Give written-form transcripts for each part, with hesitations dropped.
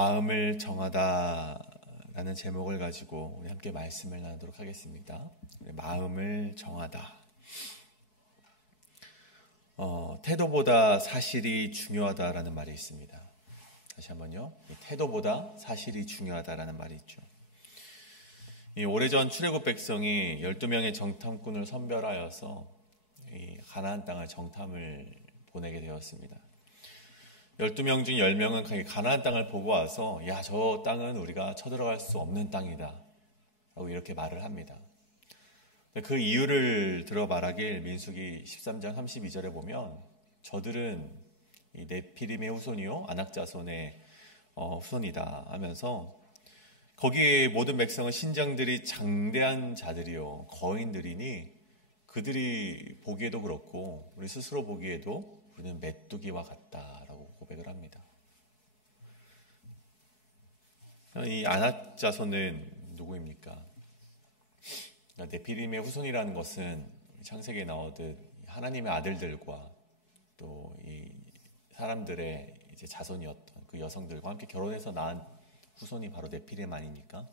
마음을 정하다라는 제목을 가지고 우리 함께 말씀을 나누도록 하겠습니다. 마음을 정하다. 태도보다 사실이 중요하다라는 말이 있습니다. 다시 한번요. 태도보다 사실이 중요하다라는 말이 있죠. 이 오래전 출애굽 백성이 12명의 정탐꾼을 선별하여서 이 가나안 땅을 정탐을 보내게 되었습니다. 12명 중 10명은 가나안 땅을 보고 와서 야, 저 땅은 우리가 쳐들어갈 수 없는 땅이다 라고 이렇게 말을 합니다. 그 이유를 들어 말하길 민수기 13장 32절에 보면 저들은 이 네피림의 후손이요 아낙자손의 후손이다 하면서 거기에 모든 백성은 신장들이 장대한 자들이요 거인들이니 그들이 보기에도 그렇고 우리 스스로 보기에도 우리는 메뚜기와 같다라고 고백을 합니다. 이 아낙자손은 누구입니까? 네피림의 후손이라는 것은 창세기에 나오듯 하나님의 아들들과 또 이 사람들의 이제 자손이었던 그 여성들과 함께 결혼해서 낳은 후손이 바로 네피림 아닙니까?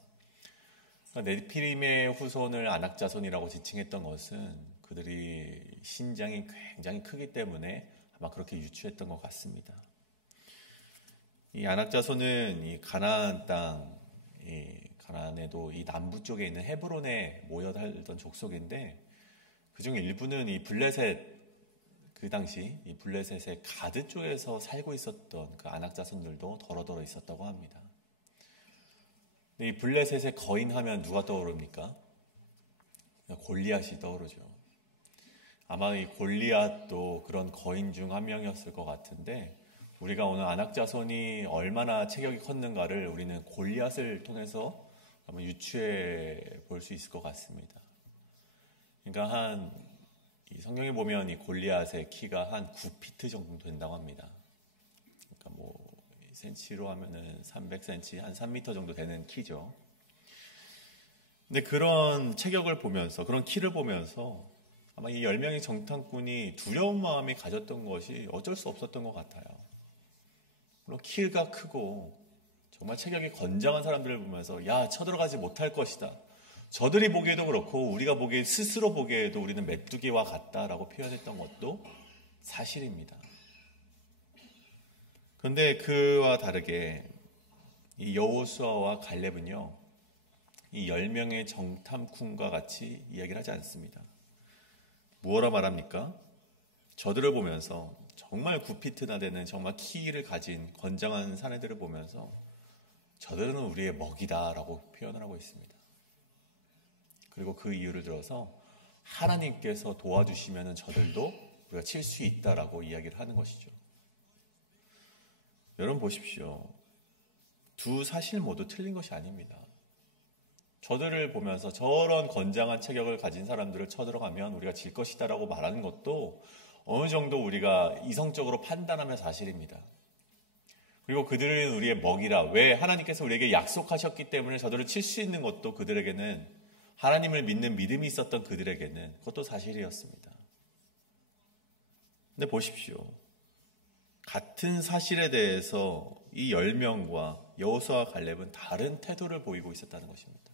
네피림의 후손을 아낙자손이라고 지칭했던 것은 그들이 신장이 굉장히 크기 때문에 아마 그렇게 유추했던 것 같습니다. 이 아낙자손은 이 가나안 땅, 가나안에도 이 남부 쪽에 있는 헤브론에 모여 살던 족속인데 그중 일부는 이 블레셋 그 당시 이 블레셋의 가드 쪽에서 살고 있었던 그 아낙자손들도 더러더러 있었다고 합니다. 이 블레셋의 거인 하면 누가 떠오릅니까? 골리앗이 떠오르죠. 아마 이 골리앗도 그런 거인 중 한 명이었을 것 같은데 우리가 오늘 아낙자손이 얼마나 체격이 컸는가를 우리는 골리앗을 통해서 한번 유추해 볼 수 있을 것 같습니다. 그러니까 이 성경에 보면 이 골리앗의 키가 한 9피트 정도 된다고 합니다. 그러니까 뭐 센치로 하면은 300cm, 한 3m 정도 되는 키죠. 근데 그런 체격을 보면서, 그런 키를 보면서 아마 이 10명의 정탐꾼이 두려운 마음이 가졌던 것이 어쩔 수 없었던 것 같아요. 물론 키가 크고 정말 체격이 건장한 사람들을 보면서 야, 쳐들어가지 못할 것이다. 저들이 보기에도 그렇고 우리가 보기에 스스로 보기에도 우리는 메뚜기와 같다라고 표현했던 것도 사실입니다. 그런데 그와 다르게 이 여호수아와 갈렙은요, 이 10명의 정탐꾼과 같이 이야기를 하지 않습니다. 무엇라 말합니까? 저들을 보면서 정말 9피트나 되는 정말 키를 가진 건장한 사내들을 보면서 저들은 우리의 먹이다라고 표현을 하고 있습니다. 그리고 그 이유를 들어서 하나님께서 도와주시면 저들도 우리가 칠 수 있다라고 이야기를 하는 것이죠. 여러분 보십시오. 두 사실 모두 틀린 것이 아닙니다. 저들을 보면서 저런 건장한 체격을 가진 사람들을 쳐들어가면 우리가 질 것이다라고 말하는 것도 어느 정도 우리가 이성적으로 판단하면 사실입니다. 그리고 그들은 우리의 먹이라. 왜? 하나님께서 우리에게 약속하셨기 때문에 저들을 칠 수 있는 것도 그들에게는 하나님을 믿는 믿음이 있었던 그들에게는 그것도 사실이었습니다. 근데 보십시오. 같은 사실에 대해서 이 10명과 여호수아와 갈렙은 다른 태도를 보이고 있었다는 것입니다.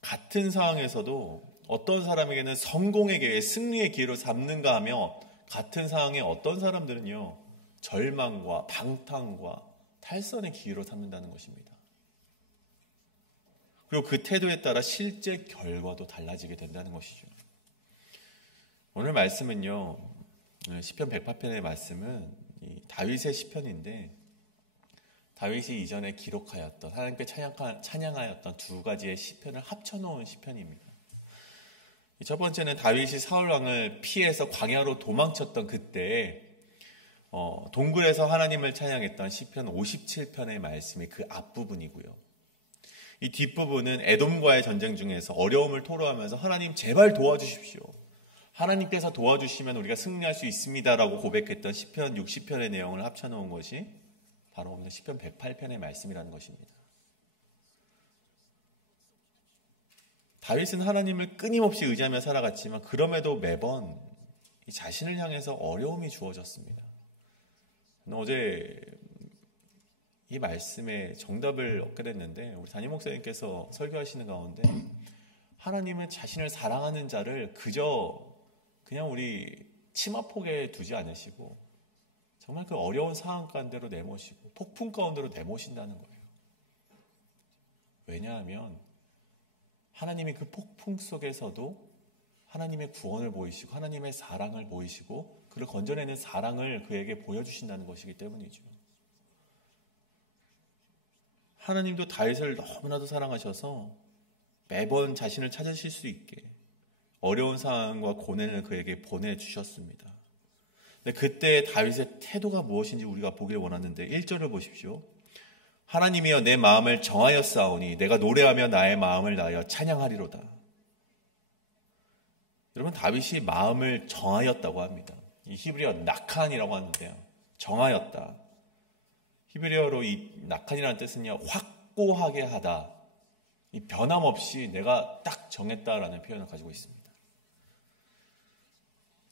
같은 상황에서도 어떤 사람에게는 성공의 기회, 승리의 기회로 삼는가 하며 같은 상황에 어떤 사람들은요, 절망과 방탕과 탈선의 기회로 삼는다는 것입니다. 그리고 그 태도에 따라 실제 결과도 달라지게 된다는 것이죠. 오늘 말씀은요, 시편 108편의 말씀은 다윗의 시편인데 다윗이 이전에 기록하였던 하나님께 찬양하였던 두 가지의 시편을 합쳐놓은 시편입니다. 첫 번째는 다윗이 사울 왕을 피해서 광야로 도망쳤던 그때에 동굴에서 하나님을 찬양했던 시편 57편의 말씀이 그 앞부분이고요. 이 뒷부분은 에돔과의 전쟁 중에서 어려움을 토로하면서 하나님 제발 도와주십시오. 하나님께서 도와주시면 우리가 승리할 수 있습니다라고 고백했던 시편 60편의 내용을 합쳐놓은 것이 바로 오늘 시편 108편의 말씀이라는 것입니다. 다윗은 하나님을 끊임없이 의지하며 살아갔지만 그럼에도 매번 자신을 향해서 어려움이 주어졌습니다. 어제 이 말씀에 정답을 얻게 됐는데, 우리 담임 목사님께서 설교하시는 가운데 하나님은 자신을 사랑하는 자를 그냥 우리 치마폭에 두지 않으시고 정말 그 어려운 상황 가운데로 내모시고 폭풍 가운데로 내모신다는 거예요. 왜냐하면 하나님이 그 폭풍 속에서도 하나님의 구원을 보이시고 하나님의 사랑을 보이시고 그를 건져내는 사랑을 그에게 보여주신다는 것이기 때문이죠. 하나님도 다윗을 너무나도 사랑하셔서 매번 자신을 찾으실 수 있게 어려운 상황과 고난을 그에게 보내주셨습니다. 근데 그때 다윗의 태도가 무엇인지 우리가 보길 원하는데 1절을 보십시오. 하나님이여 내 마음을 정하였사오니 내가 노래하며 나의 마음을 다하여 찬양하리로다. 여러분, 다윗이 마음을 정하였다고 합니다. 이 히브리어 나칸이라고 하는데요, 정하였다. 히브리어로 이 나칸이라는 뜻은요, 확고하게 하다, 이 변함없이 내가 딱 정했다라는 표현을 가지고 있습니다.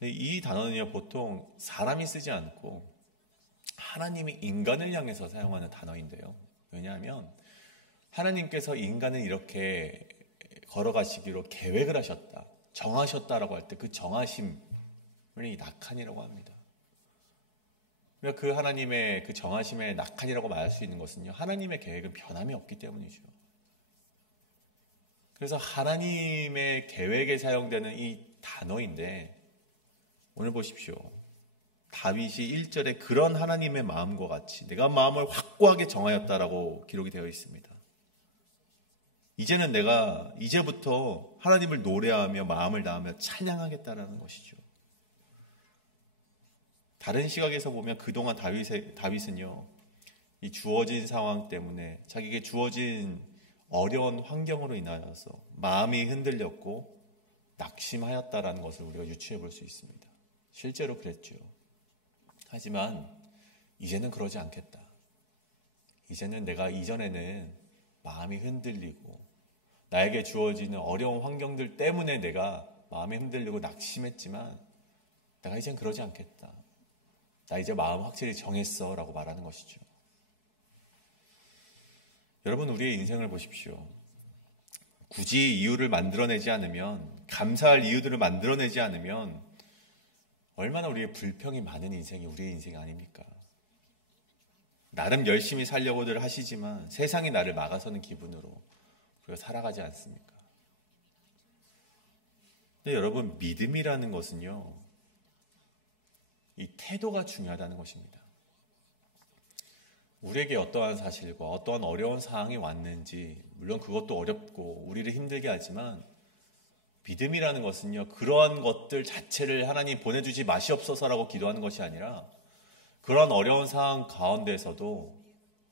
이 단어는요, 보통 사람이 쓰지 않고 하나님이 인간을 향해서 사용하는 단어인데요. 왜냐하면 하나님께서 인간을 이렇게 걸어가시기로 계획을 하셨다, 정하셨다라고 할 때 그 정하심을 이 낙한이라고 합니다. 그러니까 그 하나님의 그 정하심의 낙한이라고 말할 수 있는 것은요, 하나님의 계획은 변함이 없기 때문이죠. 그래서 하나님의 계획에 사용되는 이 단어인데, 오늘 보십시오. 다윗이 1절에 그런 하나님의 마음과 같이 내가 마음을 확고하게 정하였다라고 기록이 되어 있습니다. 이제부터 하나님을 노래하며 마음을 다하며 찬양하겠다라는 것이죠. 다른 시각에서 보면 그동안 다윗은요, 이 주어진 상황 때문에 자기에게 주어진 어려운 환경으로 인하여서 마음이 흔들렸고 낙심하였다라는 것을 우리가 유추해 볼 수 있습니다. 실제로 그랬죠. 하지만 이제는 그러지 않겠다. 이제는 내가 이전에는 마음이 흔들리고 나에게 주어지는 어려운 환경들 때문에 내가 마음이 흔들리고 낙심했지만 내가 이젠 그러지 않겠다. 나 이제 마음 확실히 정했어 라고 말하는 것이죠. 여러분, 우리의 인생을 보십시오. 굳이 이유를 만들어내지 않으면, 감사할 이유들을 만들어내지 않으면 얼마나 우리의 불평이 많은 인생이 우리의 인생이 아닙니까? 나름 열심히 살려고들 하시지만 세상이 나를 막아서는 기분으로 우리가 살아가지 않습니까? 근데 여러분, 믿음이라는 것은요, 이 태도가 중요하다는 것입니다. 우리에게 어떠한 사실과 어떠한 어려운 상황이 왔는지, 물론 그것도 어렵고 우리를 힘들게 하지만 믿음이라는 것은요, 그러한 것들 자체를 하나님 보내주지 마시옵소서라고 기도하는 것이 아니라 그런 어려운 상황 가운데서도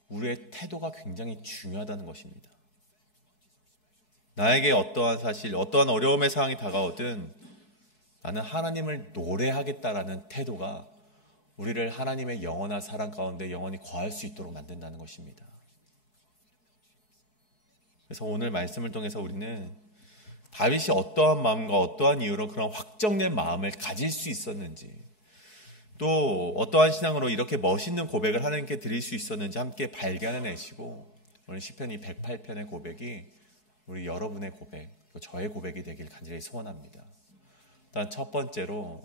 우리의 태도가 굉장히 중요하다는 것입니다. 나에게 어떠한 사실, 어떠한 어려움의 상황이 다가오든 나는 하나님을 노래하겠다라는 태도가 우리를 하나님의 영원한 사랑 가운데 영원히 거할 수 있도록 만든다는 것입니다. 그래서 오늘 말씀을 통해서 우리는 다윗이 어떠한 마음과 어떠한 이유로 그런 확정된 마음을 가질 수 있었는지, 또 어떠한 신앙으로 이렇게 멋있는 고백을 하나님께 드릴 수 있었는지 함께 발견해내시고, 오늘 시편 108편의 고백이 우리 여러분의 고백, 저의 고백이 되길 간절히 소원합니다. 일단 첫 번째로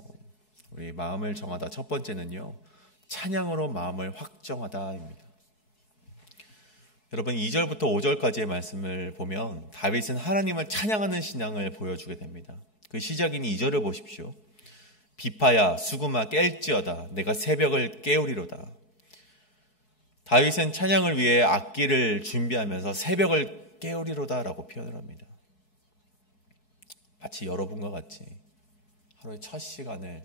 우리 마음을 정하다, 첫 번째는요, 찬양으로 마음을 확정하다입니다. 여러분, 2절부터 5절까지의 말씀을 보면 다윗은 하나님을 찬양하는 신앙을 보여주게 됩니다. 그 시작인 2절을 보십시오. 비파야 수금아 깰지어다 내가 새벽을 깨우리로다. 다윗은 찬양을 위해 악기를 준비하면서 새벽을 깨우리로다 라고 표현을 합니다. 마치 여러분과 같이 하루의 첫 시간을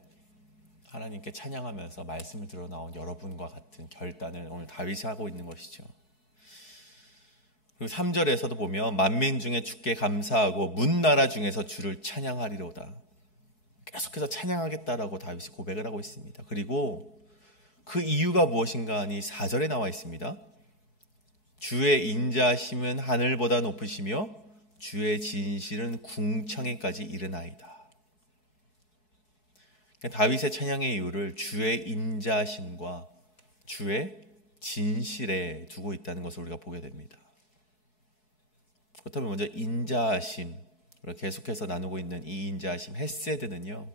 하나님께 찬양하면서 말씀을 들어 나온 여러분과 같은 결단을 오늘 다윗이 하고 있는 것이죠. 그리고 3절에서도 보면 만민 중에 주께 감사하고 문나라 중에서 주를 찬양하리로다. 계속해서 찬양하겠다라고 다윗이 고백을 하고 있습니다. 그리고 그 이유가 무엇인가 하니 4절에 나와 있습니다. 주의 인자심은 하늘보다 높으시며 주의 진실은 궁창에까지 이르나이다. 다윗의 찬양의 이유를 주의 인자심과 주의 진실에 두고 있다는 것을 우리가 보게 됩니다. 그렇다면 먼저 인자하심, 우리가 계속해서 나누고 있는 이 인자하심, 헤세드는요,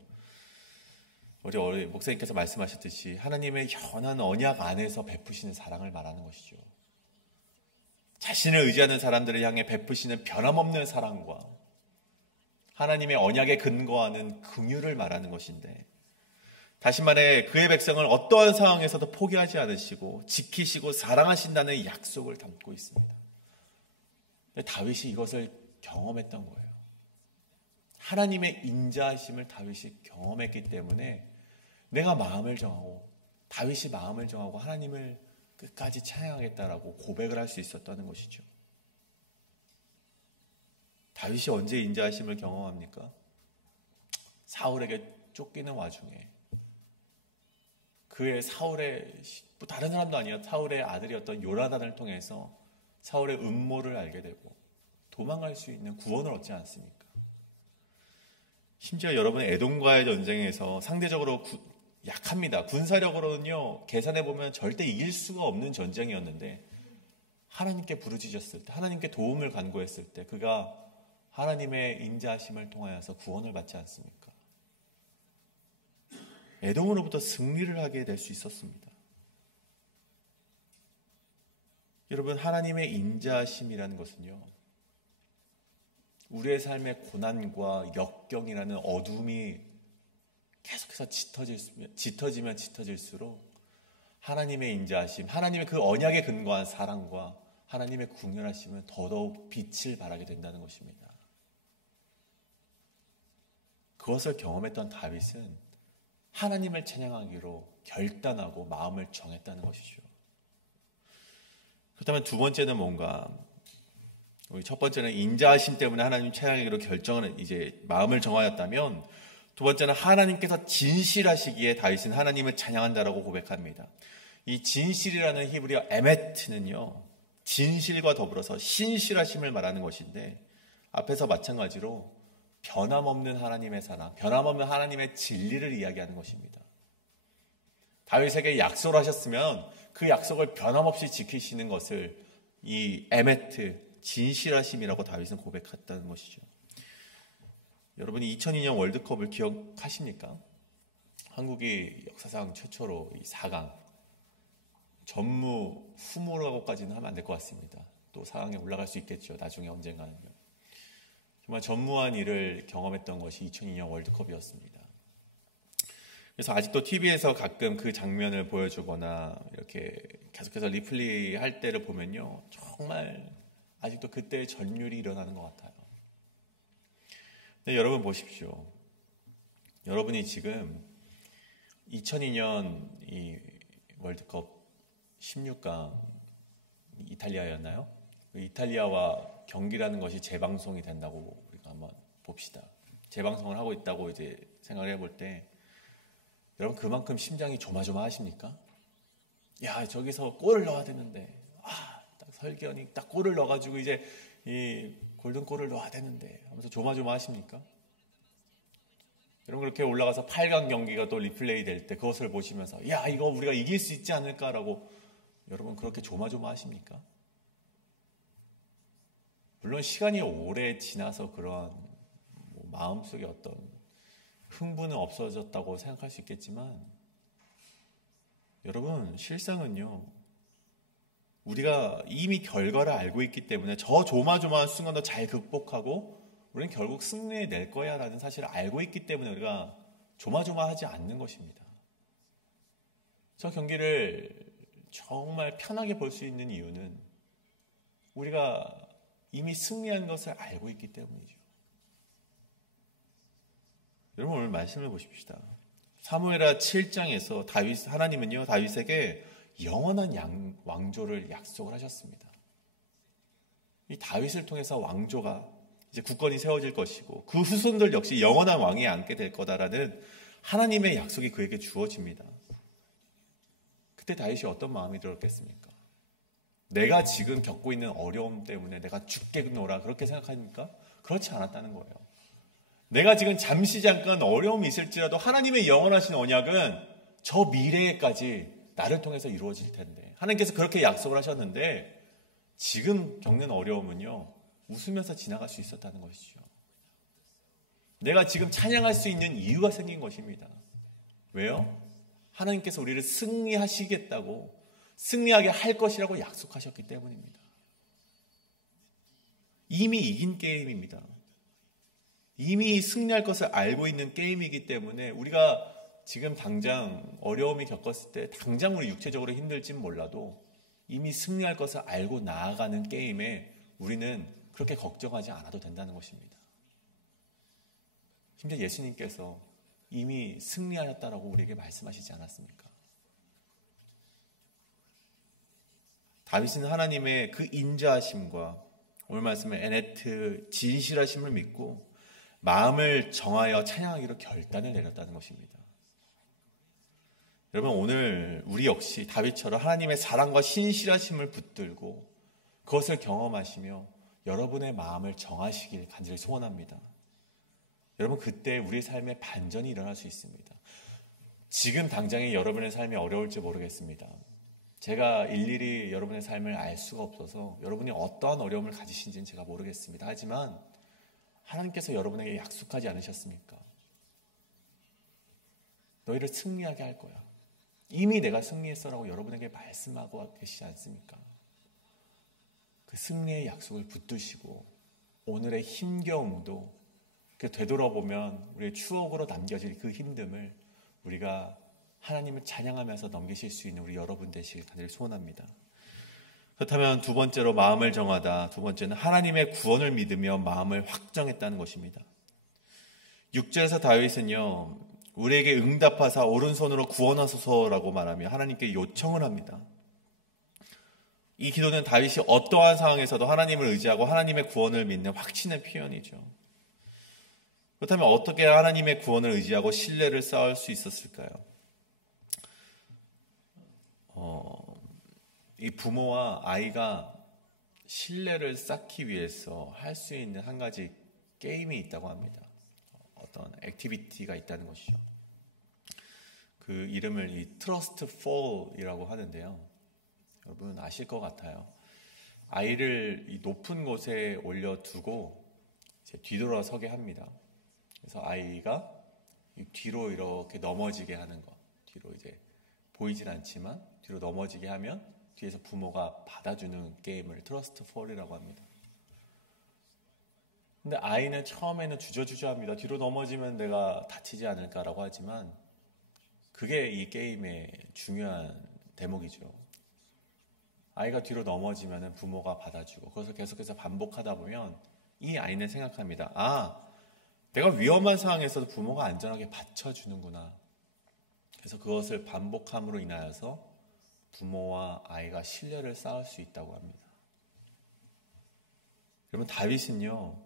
우리 목사님께서 말씀하셨듯이 하나님의 현한 언약 안에서 베푸시는 사랑을 말하는 것이죠. 자신을 의지하는 사람들을 향해 베푸시는 변함없는 사랑과 하나님의 언약에 근거하는 긍휼을 말하는 것인데, 다시 말해 그의 백성을 어떠한 상황에서도 포기하지 않으시고 지키시고 사랑하신다는 약속을 담고 있습니다. 다윗이 이것을 경험했던 거예요. 하나님의 인자하심을 다윗이 경험했기 때문에 내가 마음을 정하고, 다윗이 마음을 정하고 하나님을 끝까지 찬양하겠다라고 고백을 할 수 있었다는 것이죠. 다윗이 언제 인자하심을 경험합니까? 사울에게 쫓기는 와중에, 그의 사울의, 다른 사람도 아니야, 사울의 아들이었던 요나단을 통해서 사울의 음모를 알게 되고 도망갈 수 있는 구원을 얻지 않습니까? 심지어 여러분, 에돔과의 전쟁에서 상대적으로 약합니다. 군사력으로는요, 계산해보면 절대 이길 수가 없는 전쟁이었는데, 하나님께 부르짖었을 때, 하나님께 도움을 간구했을 때 그가 하나님의 인자하심을 통하여서 구원을 받지 않습니까? 에돔으로부터 승리를 하게 될 수 있었습니다. 여러분, 하나님의 인자하심이라는 것은요, 우리의 삶의 고난과 역경이라는 어둠이 계속해서 짙어지면 짙어질수록 하나님의 인자하심, 하나님의 그 언약에 근거한 사랑과 하나님의 긍휼하심은 더더욱 빛을 발하게 된다는 것입니다. 그것을 경험했던 다윗은 하나님을 찬양하기로 결단하고 마음을 정했다는 것이죠. 그렇다면 두 번째는 뭔가? 우리 첫 번째는 인자하심 때문에 하나님 찬양하기로 마음을 정하였다면, 두 번째는 하나님께서 진실하시기에 다윗은 하나님을 찬양한다라고 고백합니다. 이 진실이라는 히브리어 에메트는요, 진실과 더불어서 신실하심을 말하는 것인데, 앞에서 마찬가지로 변함없는 하나님의 사랑, 변함없는 하나님의 진리를 이야기하는 것입니다. 다윗에게 약속을 하셨으면 그 약속을 변함없이 지키시는 것을 이 에메트, 진실하심이라고 다윗은 고백했다는 것이죠. 여러분이 2002년 월드컵을 기억하십니까? 한국이 역사상 최초로 이 4강, 전무 후무라고까지는 하면 안 될 것 같습니다. 또 4강에 올라갈 수 있겠죠, 나중에 언젠가는요. 정말 전무한 일을 경험했던 것이 2002년 월드컵이었습니다. 그래서 아직도 TV에서 가끔 그 장면을 보여주거나 이렇게 계속해서 리플레이 할 때를 보면요, 정말 아직도 그때의 전율이 일어나는 것 같아요. 근데 여러분 보십시오. 여러분이 지금 2002년 이 월드컵 16강 이탈리아였나요? 이탈리아와 경기라는 것이 재방송이 된다고 우리가 한번 봅시다. 재방송을 하고 있다고 이제 생각을 해볼 때, 여러분 그만큼 심장이 조마조마하십니까? 야, 저기서 골을 넣어야 되는데, 딱 설기현이 딱 골을 넣어가지고 이제 이 골든골을 넣어야 되는데 하면서 조마조마하십니까? 여러분 그렇게 올라가서 8강 경기가 또 리플레이 될 때 그것을 보시면서, 야, 이거 우리가 이길 수 있지 않을까라고 여러분 그렇게 조마조마하십니까? 물론 시간이 오래 지나서 그런 마음속에 어떤 흥분은 없어졌다고 생각할 수 있겠지만, 여러분 실상은요, 우리가 이미 결과를 알고 있기 때문에 저 조마조마한 순간도 잘 극복하고 우리는 결국 승리해낼 거야 라는 사실을 알고 있기 때문에 우리가 조마조마하지 않는 것입니다. 저 경기를 정말 편하게 볼 수 있는 이유는 우리가 이미 승리한 것을 알고 있기 때문이죠. 여러분 오늘 말씀을 보십시다. 사무엘하 7장에서 하나님은요, 다윗에게 영원한 왕조를 약속을 하셨습니다. 이 다윗을 통해서 왕조가 이제 국권이 세워질 것이고 그 후손들 역시 영원한 왕이 앉게 될 거다라는 하나님의 약속이 그에게 주어집니다. 그때 다윗이 어떤 마음이 들었겠습니까? 내가 지금 겪고 있는 어려움 때문에 내가 죽겠노라 그렇게 생각합니까? 그렇지 않았다는 거예요. 내가 지금 잠시 잠깐 어려움이 있을지라도 하나님의 영원하신 언약은 저 미래에까지 나를 통해서 이루어질 텐데, 하나님께서 그렇게 약속을 하셨는데 지금 겪는 어려움은요, 웃으면서 지나갈 수 있었다는 것이죠. 내가 지금 찬양할 수 있는 이유가 생긴 것입니다. 왜요? 하나님께서 우리를 승리하시겠다고, 승리하게 할 것이라고 약속하셨기 때문입니다. 이미 이긴 게임입니다. 이미 승리할 것을 알고 있는 게임이기 때문에 우리가 지금 당장 어려움이 겪었을 때 당장 우리 육체적으로 힘들진 몰라도 이미 승리할 것을 알고 나아가는 게임에 우리는 그렇게 걱정하지 않아도 된다는 것입니다. 심지어 예수님께서 이미 승리하였다라고 우리에게 말씀하시지 않았습니까? 다윗은 하나님의 그 인자하심과 오늘 말씀의 에네트 진실하심을 믿고 마음을 정하여 찬양하기로 결단을 내렸다는 것입니다. 여러분, 오늘 우리 역시 다윗처럼 하나님의 사랑과 신실하심을 붙들고 그것을 경험하시며 여러분의 마음을 정하시길 간절히 소원합니다. 여러분, 그때 우리의 삶에 반전이 일어날 수 있습니다. 지금 당장에 여러분의 삶이 어려울지 모르겠습니다. 제가 일일이 여러분의 삶을 알 수가 없어서 여러분이 어떠한 어려움을 가지신지는 제가 모르겠습니다. 하지만 하나님께서 여러분에게 약속하지 않으셨습니까? 너희를 승리하게 할 거야. 이미 내가 승리했어라고 여러분에게 말씀하고 계시지 않습니까? 그 승리의 약속을 붙드시고 오늘의 힘겨움도 되돌아보면 우리의 추억으로 남겨질 그 힘듦을 우리가 하나님을 찬양하면서 넘기실 수 있는 우리 여러분 되시길 간절히 소원합니다. 그렇다면 두 번째로 마음을 정하다. 두 번째는 하나님의 구원을 믿으며 마음을 확정했다는 것입니다. 6절에서 다윗은요, 우리에게 응답하사 오른손으로 구원하소서라고 말하며 하나님께 요청을 합니다. 이 기도는 다윗이 어떠한 상황에서도 하나님을 의지하고 하나님의 구원을 믿는 확신의 표현이죠. 그렇다면 어떻게 하나님의 구원을 의지하고 신뢰를 쌓을 수 있었을까요? 이 부모와 아이가 신뢰를 쌓기 위해서 할 수 있는 한 가지 게임이 있다고 합니다. 어떤 액티비티가 있다는 것이죠. 그 이름을 이 트러스트 폴이라고 하는데요. 여러분 아실 것 같아요. 아이를 이 높은 곳에 올려두고 이제 뒤돌아서게 합니다. 그래서 아이가 뒤로 이렇게 넘어지게 하는 것, 뒤로 이제 보이진 않지만 뒤로 넘어지게 하면 뒤에서 부모가 받아주는 게임을 트러스트 폴이라고 합니다. 근데 아이는 처음에는 주저주저합니다. 뒤로 넘어지면 내가 다치지 않을까라고 하지만 그게 이 게임의 중요한 대목이죠. 아이가 뒤로 넘어지면 부모가 받아주고 그것을 계속해서 반복하다 보면 이 아이는 생각합니다. 아, 내가 위험한 상황에서도 부모가 안전하게 받쳐주는구나. 그래서 그것을 반복함으로 인하여서 부모와 아이가 신뢰를 쌓을 수 있다고 합니다. 여러분, 다윗은요,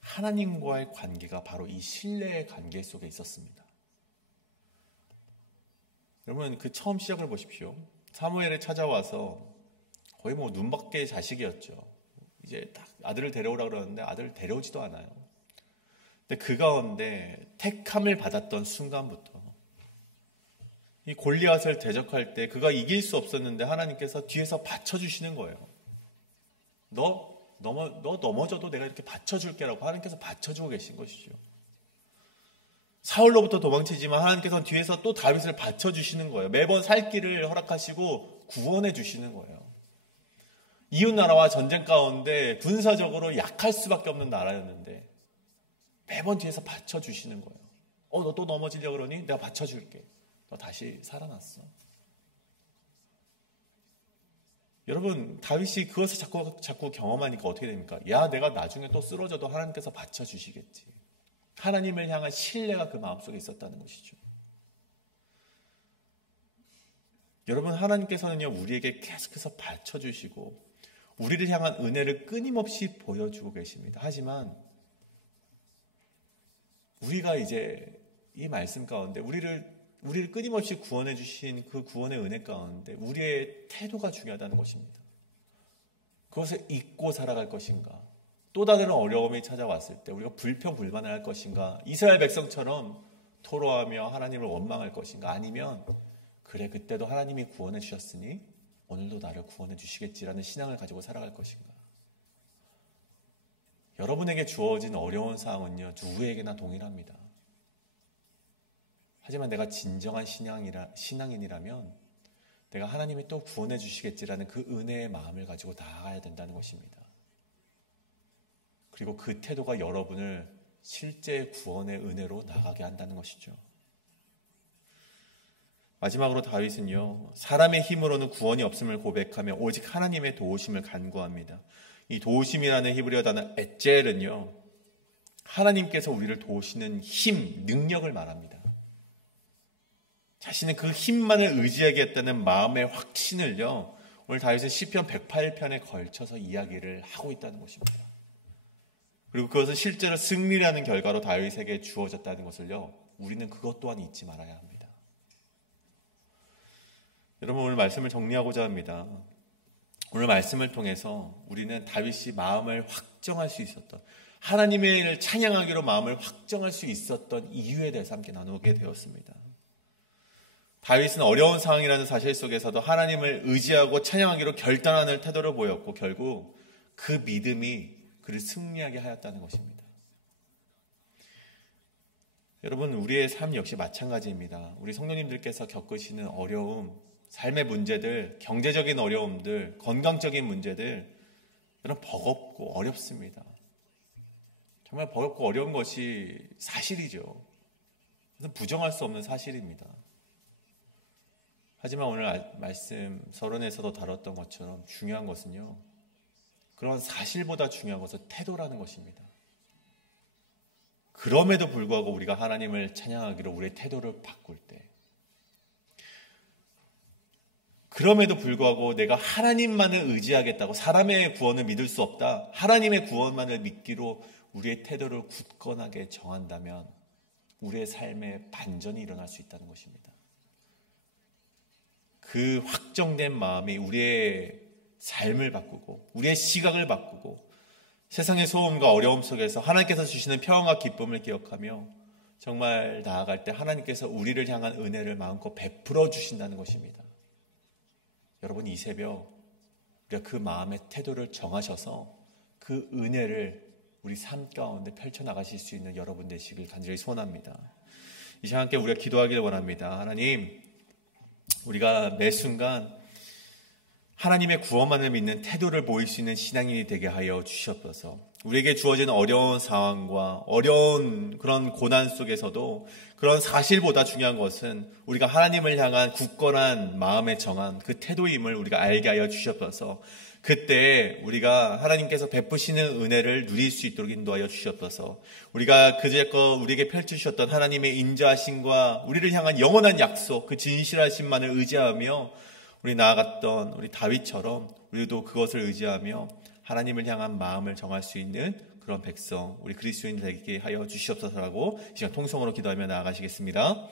하나님과의 관계가 바로 이 신뢰의 관계 속에 있었습니다. 여러분, 그 처음 시작을 보십시오. 사무엘에 찾아와서 거의 뭐 눈밖에 자식이었죠. 이제 딱 아들을 데려오라 그러는데 아들을 데려오지도 않아요. 근데 그 가운데 택함을 받았던 순간부터 이 골리앗을 대적할 때 그가 이길 수 없었는데 하나님께서 뒤에서 받쳐주시는 거예요. 너 넘어져도 내가 이렇게 받쳐줄게라고 하나님께서 받쳐주고 계신 것이죠. 사울로부터 도망치지만 하나님께서는 뒤에서 또 다윗을 받쳐주시는 거예요. 매번 살 길을 허락하시고 구원해 주시는 거예요. 이웃나라와 전쟁 가운데 군사적으로 약할 수밖에 없는 나라였는데 매번 뒤에서 받쳐주시는 거예요. 너 또 넘어지려고 그러니? 내가 받쳐줄게. 너 다시 살아났어. 여러분, 다윗이 그것을 자꾸 경험하니까 어떻게 됩니까? 야, 내가 나중에 또 쓰러져도 하나님께서 받쳐주시겠지. 하나님을 향한 신뢰가 그 마음속에 있었다는 것이죠. 여러분, 하나님께서는요, 우리에게 계속해서 받쳐주시고 우리를 향한 은혜를 끊임없이 보여주고 계십니다. 하지만 우리가 이제 이 말씀 가운데 우리를 끊임없이 구원해 주신 그 구원의 은혜 가운데 우리의 태도가 중요하다는 것입니다. 그것을 잊고 살아갈 것인가? 또 다른 어려움이 찾아왔을 때 우리가 불평불만을 할 것인가? 이스라엘 백성처럼 토로하며 하나님을 원망할 것인가? 아니면 그래, 그때도 하나님이 구원해 주셨으니 오늘도 나를 구원해 주시겠지라는 신앙을 가지고 살아갈 것인가? 여러분에게 주어진 어려운 상황은요, 누구에게나 동일합니다. 하지만 내가 진정한 신앙인이라면 내가 하나님이 또 구원해 주시겠지라는 그 은혜의 마음을 가지고 나아가야 된다는 것입니다. 그리고 그 태도가 여러분을 실제 구원의 은혜로 나가게 한다는 것이죠. 마지막으로 다윗은요, 사람의 힘으로는 구원이 없음을 고백하며 오직 하나님의 도우심을 간구합니다. 이 도우심이라는 히브리어 단어 에젤은요, 하나님께서 우리를 도우시는 힘, 능력을 말합니다. 자신은 그 힘만을 의지하겠다는 마음의 확신을요, 오늘 다윗은 시편 108편에 걸쳐서 이야기를 하고 있다는 것입니다. 그리고 그것은 실제로 승리라는 결과로 다윗에게 주어졌다는 것을요, 우리는 그것 또한 잊지 말아야 합니다. 여러분, 오늘 말씀을 정리하고자 합니다. 오늘 말씀을 통해서 우리는 다윗이 마음을 확정할 수 있었던, 하나님을 찬양하기로 마음을 확정할 수 있었던 이유에 대해서 함께 나누게 되었습니다. 다윗은 어려운 상황이라는 사실 속에서도 하나님을 의지하고 찬양하기로 결단하는 태도를 보였고 결국 그 믿음이 그를 승리하게 하였다는 것입니다. 여러분, 우리의 삶 역시 마찬가지입니다. 우리 성도님들께서 겪으시는 어려움, 삶의 문제들, 경제적인 어려움들, 건강적인 문제들, 여러분 버겁고 어렵습니다. 정말 버겁고 어려운 것이 사실이죠. 그래서 부정할 수 없는 사실입니다. 하지만 오늘 말씀 서론에서도 다뤘던 것처럼 중요한 것은요, 그런 사실보다 중요한 것은 태도라는 것입니다. 그럼에도 불구하고 우리가 하나님을 찬양하기로 우리의 태도를 바꿀 때, 그럼에도 불구하고 내가 하나님만을 의지하겠다고, 사람의 구원을 믿을 수 없다, 하나님의 구원만을 믿기로 우리의 태도를 굳건하게 정한다면 우리의 삶에 반전이 일어날 수 있다는 것입니다. 그 확정된 마음이 우리의 삶을 바꾸고 우리의 시각을 바꾸고 세상의 소음과 어려움 속에서 하나님께서 주시는 평안과 기쁨을 기억하며 정말 나아갈 때 하나님께서 우리를 향한 은혜를 마음껏 베풀어 주신다는 것입니다. 여러분, 이 새벽 우리가 그 마음의 태도를 정하셔서 그 은혜를 우리 삶 가운데 펼쳐나가실 수 있는 여러분 되시길 간절히 소원합니다. 이 시간 함께 우리가 기도하기를 원합니다. 하나님, 우리가 매 순간 하나님의 구원만을 믿는 태도를 보일 수 있는 신앙인이 되게 하여 주시옵소서. 우리에게 주어진 어려운 상황과 어려운 그런 고난 속에서도 그런 사실보다 중요한 것은 우리가 하나님을 향한 굳건한 마음에 정한 그 태도임을 우리가 알게 하여 주시옵소서. 그때 우리가 하나님께서 베푸시는 은혜를 누릴 수 있도록 인도하여 주시옵소서. 우리가 그제껏 우리에게 펼쳐주셨던 하나님의 인자하심과 우리를 향한 영원한 약속, 그 진실하심만을 의지하며 우리 나아갔던 우리 다윗처럼 우리도 그것을 의지하며 하나님을 향한 마음을 정할 수 있는 그런 백성, 우리 그리스도인 되게 하여 주시옵소서라고 이 시간 통성으로 기도하며 나아가시겠습니다.